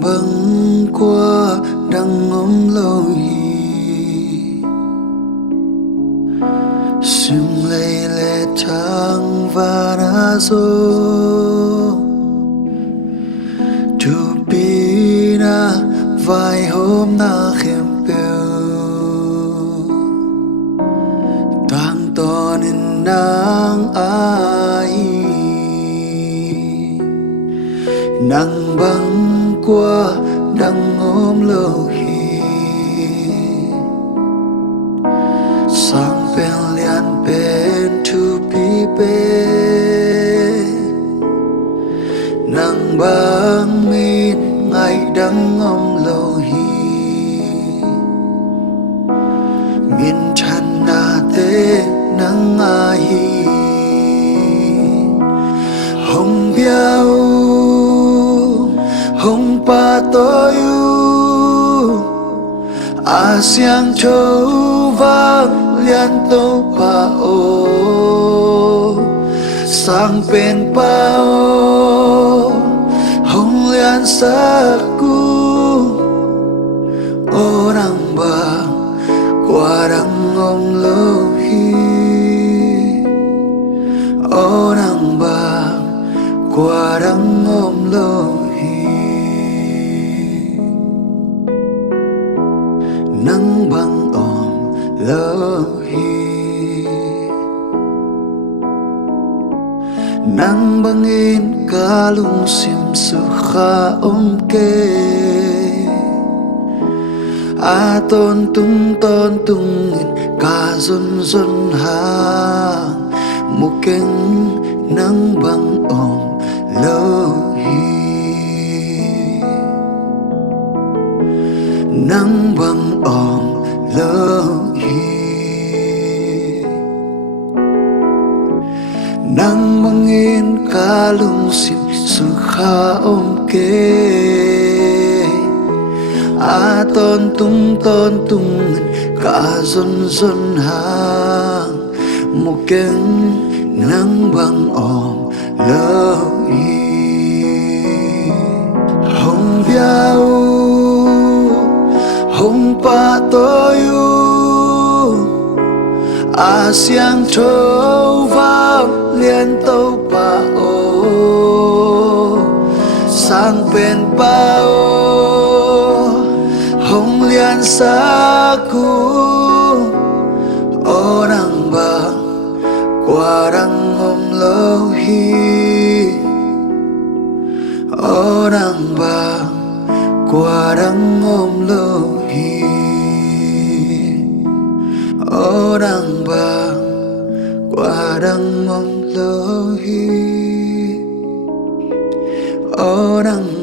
nắng băng qua đang ôm lâu hi sim lê lê thang và na zo tu pina vai hôm na khem tang ton in nang ai nắng băng qua đang ôm lâu hi sang pen lian pen tu pi pe nắng băng min ngày đang ôm lâu hi min chan na te nắng ai hồng biao hồng pa toyu siang châu vang lian tô pa o sang pen pa o hồng lian sa ku orang ba qua đang ôm lâu hi orang ba qua đang ôm lâu nắng băng ôm lâu hi nắng băng in cả lung sim su kha om ke ton tung in cả zon zon ha một keng nắng băng ôm lâu hi nắng băng ôm lâu hi nắng băng in cả lung sim su kha om ke ton tung cả zon zon hang một keng nắng băng ôm lâu hi hồng biao hồng pa toyu siang châu vang lian tô pa o sang pen pa o hồng lian sa ku orang ba qua đang ôm lâu hi orang ba qua đang ôm lâu hi orang ba qua đang ôm lâu hi orang